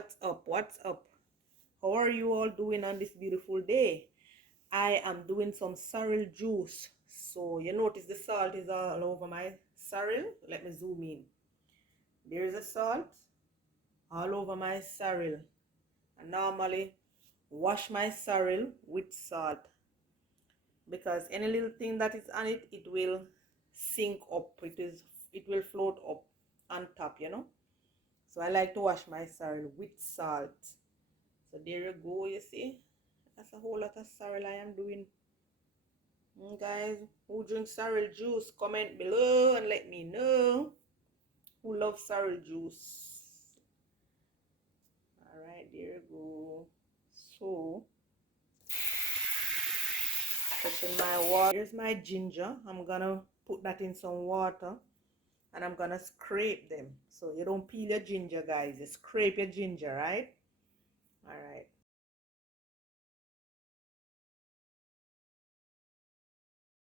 What's up? What's up? How are you all doing on this beautiful day? I am doing some sorrel juice. So you notice the salt is all over my sorrel. Let me zoom in. There's a salt all over my sorrel. I normally wash my sorrel with salt because any little thing that is on it, it will sink up. It will float up on top, you know. So I like to wash my sorrel with salt. So there you go, you see. That's a whole lot of sorrel I am doing. Guys, who drinks sorrel juice? Comment below and let me know who loves sorrel juice. Alright, there you go. So, put in my water. Here's my ginger. I'm gonna put that in some water and I'm gonna scrape them. So you don't peel your ginger, guys. You scrape your ginger, right? Alright.